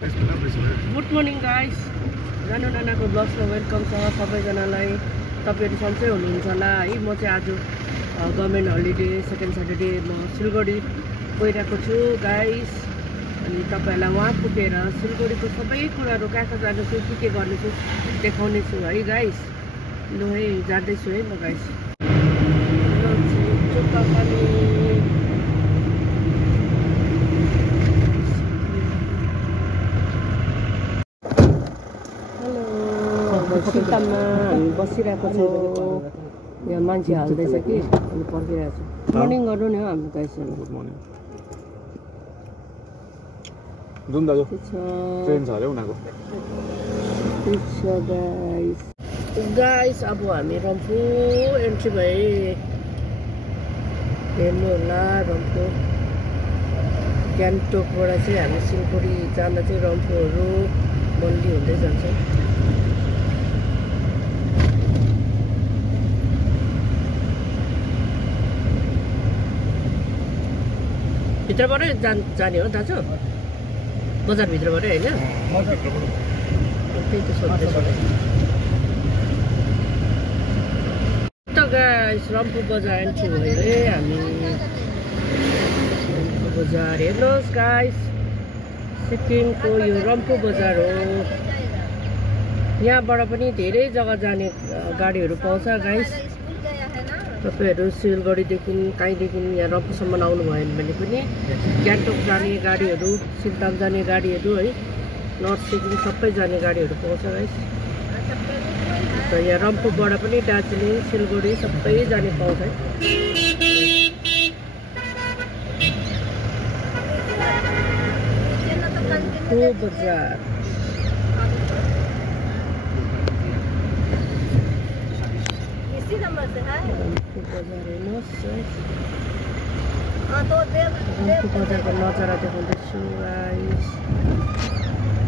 Good morning guys, जानु नानाको ब्लग्समा welcome छ सबैजनालाई। तपाईँहरू सन्चै हुनुहुन्छ होला है। म चाहिँ आज गभर्मेन्ट हलिडे सेकेन्ड सैटरडे म सिलगढी गइरहेको छु गाइस। अनि तपाईँहरूलाई वहाँ पुगेर सिलगढीको सबै कुराहरू कहाँ जानु छु, के गर्नु छु देखाउने छु है गाइस। लु है जाँदैछु है म गाइस। चुक्का पानी सिक्ताममा हामी बसिरहेको छौँ। यहाँ मान्छे हाल्दैछ कि अनि पर्खिरहेको छु। मर्निङ गर्नु नि हो हाम्रो गाइसहरू। Good morning. जुन दाजु ट्रेन छ अरे उनीहरूको। गाइस अब हामी रम्फू एन्ट्री भए हेर्नु होला। रम्फू गान्तोकबाट चाहिँ हामी सिलगढी जाँदा चाहिँ रम्फूहरू बन्दी हुँदै जान्छ। भित्रबाटै जाने हो दाजु, बजारभित्रबाटै होइन? त्यही त सोध्दैछु त गाइस। रम्फू बजार एन्ट्री भयो है हामी। रम्फू बजार हेर्नुहोस् गाइस, सिक्किमको यो रम्फू बजार हो। यहाँबाट पनि धेरै जग्गा जाने गाडीहरू पाउँछ गाइस। तपाईँहरू सिलगढीदेखि काहीँदेखि यहाँ रम्फूसम्म आउनु भयो भने पनि गान्तोक जाने गाडीहरू, सिक्ताम जाने गाडीहरू है, नर्थ सिक्किम सबै जाने गाडीहरू पाउँछ गाइस। र यहाँ रम्फूबाट पनि दार्जिलिङ सिलगढी सबै जाने पाउँछ है। बजार रम्फू बजारको नजारा देखाउँदैछु गाइस।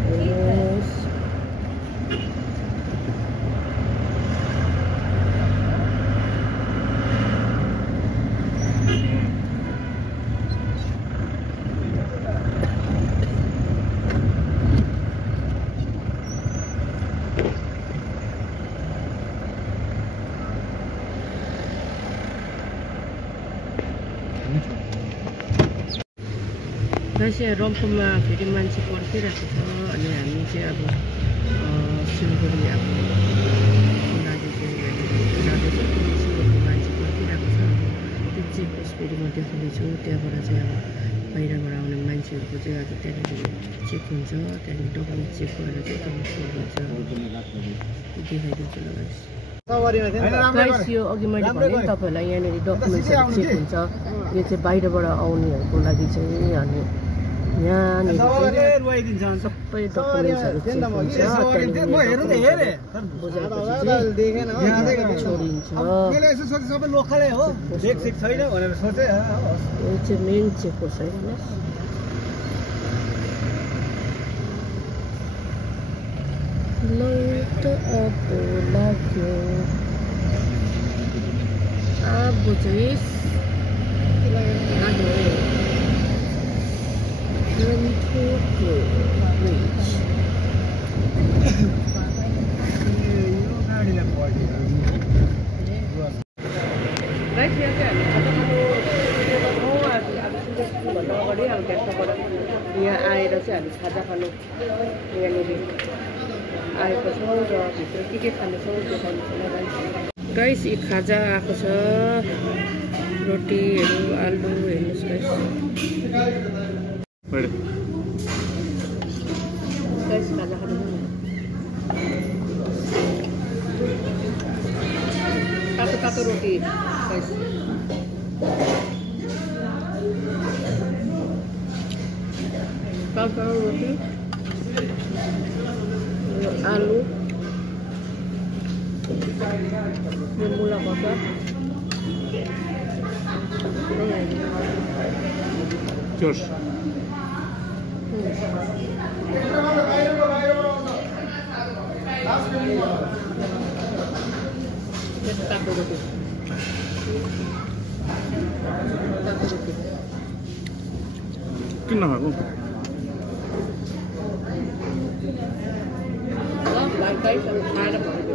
हेर्नुहोस् यहाँ रम्फूमा फेरि मान्छे पर्खिरहेको छ। अनि हामी चाहिँ अब सिलगढी अब सिलगढीको मान्छे पर्खिरहेको छ। त्यो चेकपोस्ट फेरि म देखाउँदैछु। त्यहाँबाट चाहिँ अब बाहिरबाट आउने मान्छेहरूको चाहिँ आज त्यहाँनिर चेक हुन्छ। त्यहाँदेखि डकुमेन्ट चेक गरेर चाहिँ त्यहाँनिर देखाइदिन्छु ल गाइस। गाइस यो अघि मैले भने तपाईँहरूलाई यहाँनिर डकुमेन्ट्सहरू चेक हुन्छ। यो चाहिँ बाहिरबाट आउनेहरूको लागि चाहिँ। अनि यहाँनिर सबै डकुमेन्ट्सहरू चेक हुन्छ। यो चाहिँ मेन चेक पोस्ट है। लौट अब लाग्यो अब चाहिँ यहाँ आएर चाहिँ हामी खाजा खानु यहाँनिर आएको छौँ। र भित्र के खानेछौँ देखाउनु छ गाइस। यी खाजा आएको छ, रोटीहरू, आलु। हेर्नुहोस् गाइस, खाजा खानु तातो तातो रोटी गाइस। तातो रोटी, आलु, मुला मटर, Cheers. तातो रोटी किन नखाएको? गाइस अब खाएर भनेको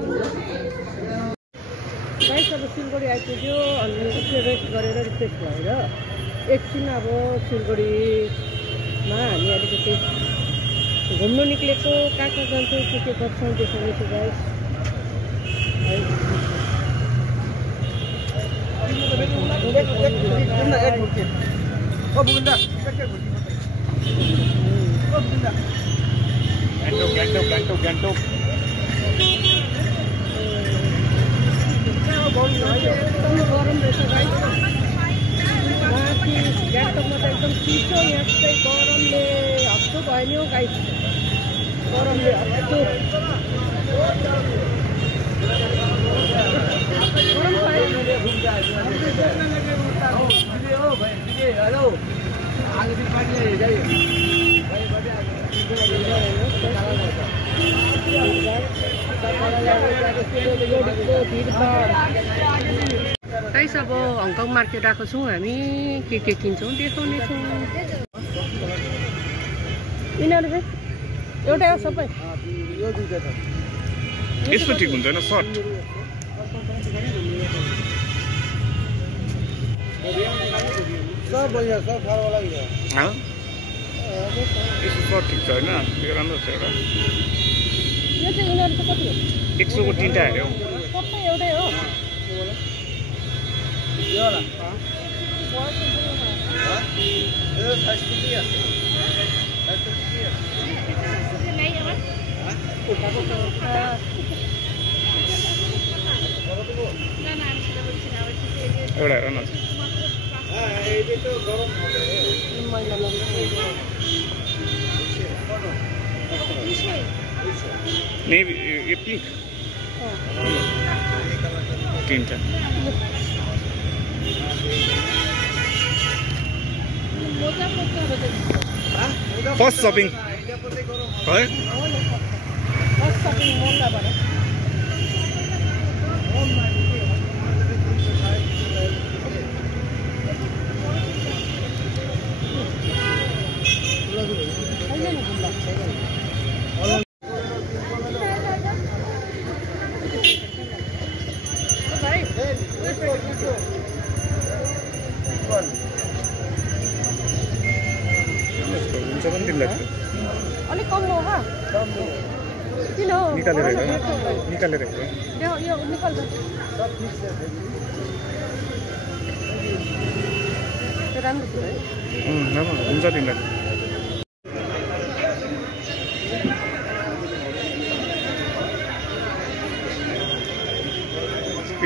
गाइस अब सिलगढी आइपुग्यो अनि एकछिन रेस्ट गरेर रिफ्रेस भएर एकछिन अब सिलगढीमा हामी अलिकति घुम्नु निक्लेको कहाँ जान्छौँ के गर्छौँ देखाउनेछु गाइस Gantok. गरम रहेछ गाइस माथि गान्तोकमा त एकदम चिसो यहाँ चाहिँ गरमले हप्तो भयो नि हौ गाइस गरमले हप्तो गाइस अब हङकङ मार्केट आएको छौँ हामी के किन्छौँ देखाउनेछौँ यिनीहरू चाहिँ एउटै हो सबै यस्तो ठिक हुँदैन सर्ट सब बढ़िया सब खाने वाला ही है यस्तो सर्ट ठिक छ होइन त्यो राम्रो छ एउटा यो चाहिँ यिनीहरू चाहिँ कति हो 100 को 3टा हेऱ्यो सबै एउटै हो ये वाला ये साइज कितनी है एउटा हेर न ये तो गरम हो गया नहीं ये पिंक 3टा फर्स्ट शपिङ है फर्स्ट शपिङ मलबाट अलिक कम हो किन हो निकालेर यो निकाल्दा राम्रो छ है हुन्छ तिमीलाई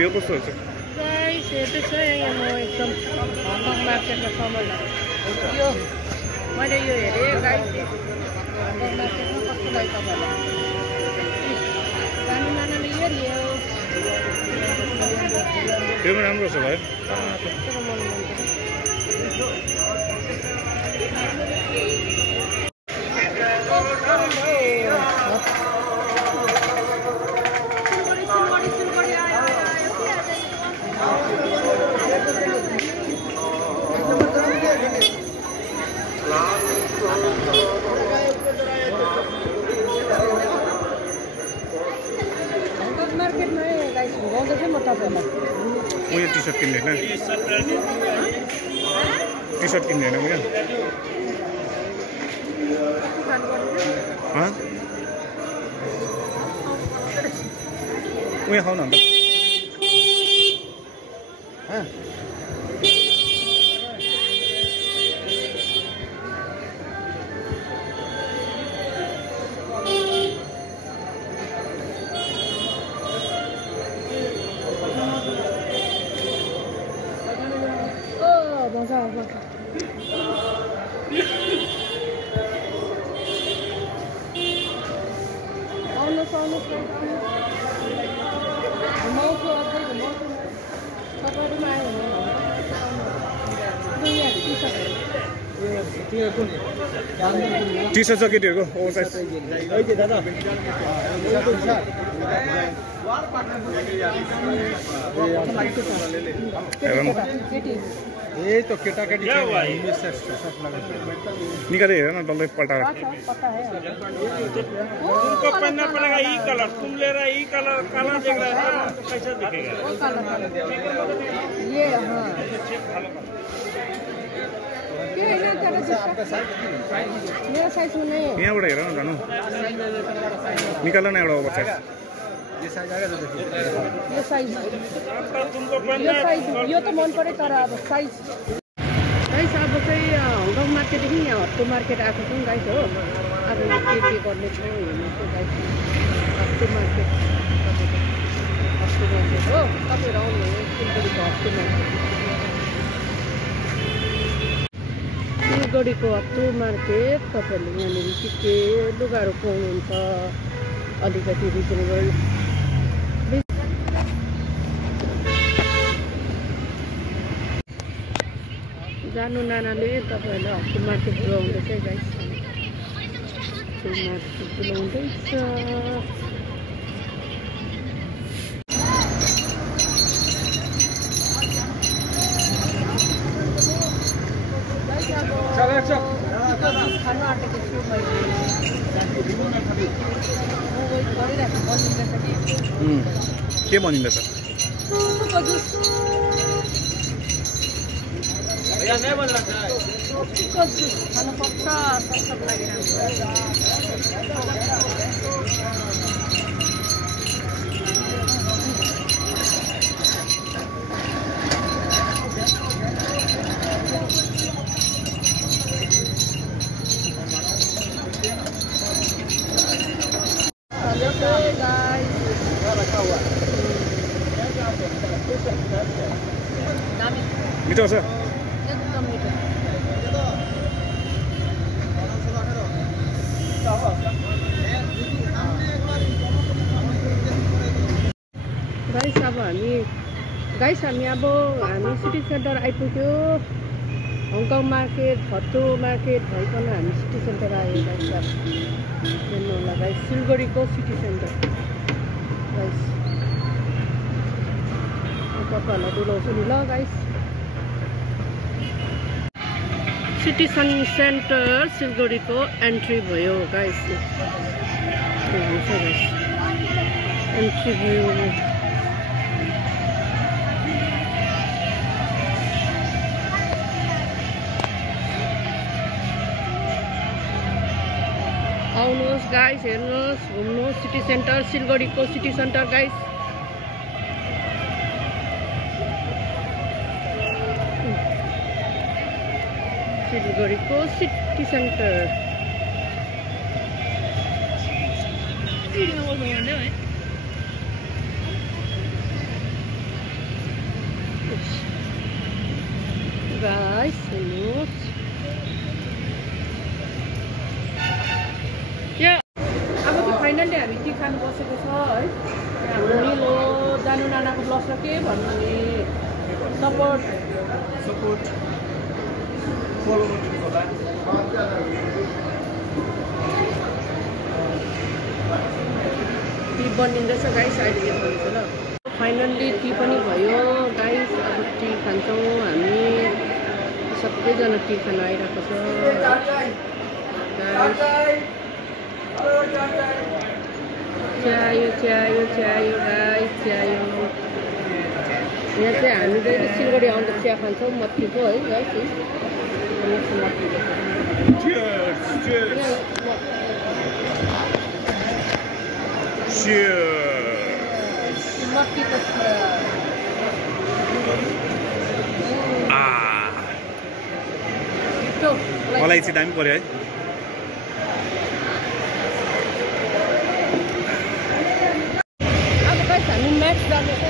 यो कस्तो हुन्छ गाइस हेर्दैछ यहाँ एकदम हङकङ मार्केटमा सामान यो मैले यो हेरेँ गाइस हङकङ मार्केटमा कस्तो लाग्यो तपाईँहरूलाई जानु नानाले यो लियो त्यो पनि राम्रो छ भाइ मार्केटमा गाइस घुमाउँदै थिएँ म तपाईँलाई उयो टी सर्ट किन्दैन उयो उयो खाऊ न अन्त टी सर्ट छ केटीहरूको ओभर साइज केटी यही तो केटाकेटी सब निकाले हेर न डल्लै पल्टाएर तुमको पहनना पड़ेगा ये कलर, तुम ले रहा ये कलर काला देख रहा है तो कैसा दिखेगा? ये हाँ मेरा साइज में नहीं है। यहाँबाट हेर न जानु निकाल न एउटा ओभर साइज ये साइज आएगा तो देखिए यो साइज तुमको पहनना यो त मन पऱ्यो तर अब साइज गाइस अब चाहिँ हङकङ मार्केटदेखि यहाँ हट्टु मार्केट आएको छौँ गाइस हो। अब के गर्ने छ हेर्नुहोस् गाइस हट्टु मार्केट हो तपाईँहरू आउनुहोस् सिलगढीको हट्टु मार्केट सिलगढीको हट्टु मार्केट तपाईँहरूले यहाँनिर के लुगाहरू पाउनुहुन्छ अलिकति रिजनेबल जानु नानाले तपाईँहरूले हट्टु मार्केट बुलाउँदैछ गाइस हट्टु मार्केट बुलाउँदैछ। खानु आँटेको छु मैले गरिरहेको बनिँदैछ कि के बनिँदैछ खानु पर्छ सब मिठो छ एकदम मिठो। गाइस हामी अब सिटी सेन्टर आइपुग्यो। हङकङ मार्केट हट्टु मार्केट भइकन हामी सिटी सेन्टर आयो गाइस। हेर्नु होला गाइस सिलगढीको सिटी सेन्टर गाइस तपाईँहरूलाई डुलाउँछु नि ल गाइस। सिटी सेन्टर सिलगढीको एन्ट्री भयो गाइस। एन्ट्री भयो आउनुहोस् गाइस हेर्नुहोस् घुम्नुहोस् सिटी सेन्टर सिलगढीको सिटी सेन्टर गाइस। सिलगढीको सिटी सेन्टर गाइस हेर्नुहोस्। फाइनली हामी टी खानु बसेको छ है। हाम्रो निलो जानु नानाको ब्लग र के भन्नु नि सपोर्ट फलो गर्नु होला। टी बनिँदैछ गाइस अहिले देखाउँछु ल। फाइनल्ली टी पनि भयो गाइस। अब टी खान्छौँ हामी सबैजना टी खान आइरहेको छ गाइस। चायो गाइस चायो। यहाँ चाहिँ हामी जहिले सिलगढी आउँदा चिया खान्छौँ मत्तीको है गाइस। मत्तीको मलाई चाहिँ दामी पर्यो है। हामी म्याक्स जाँदैछ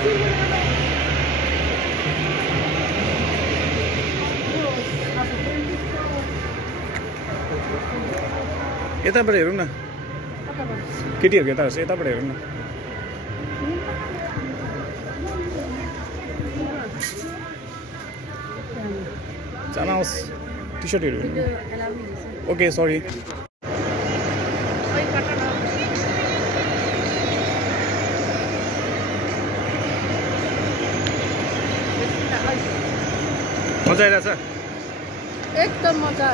यताबाट हेरौँ न केटीहरूको यता हेर्छ यताबाट हेरौँ न जानुहोस् टी सर्टहरू ओके सरी मजा आइरहेछ एकदम मजा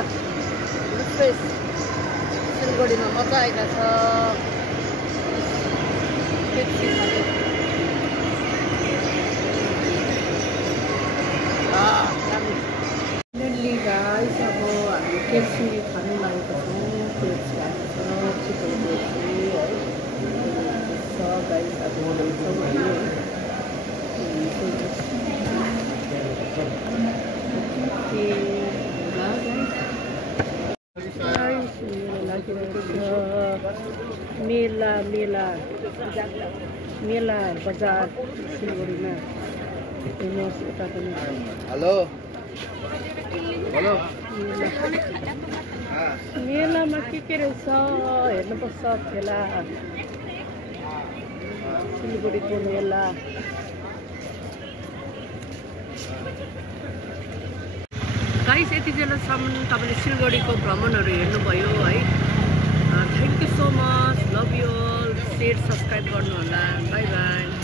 फ्रेस सिलगढीमा मजा आइरहेछ मेनली गाइस अब हामी केएफसी खानु लागेको छौँ केएफसी आएको छ चिकन केएफसी है गाइस अब बनाउँछौँ हामी मेला मेला मेला बजार सिलगढीमा फेमस यता पनि हेलो हेलो मेलामा के रहेछ हेर्नुपर्छ खेला सिलगढीको मेला गाइस यति बेलासम्म तपाईँले सिलगढीको भ्रमणहरू हेर्नुभयो है thank you so much love you all share subscribe गर्नुहोला बाई बाई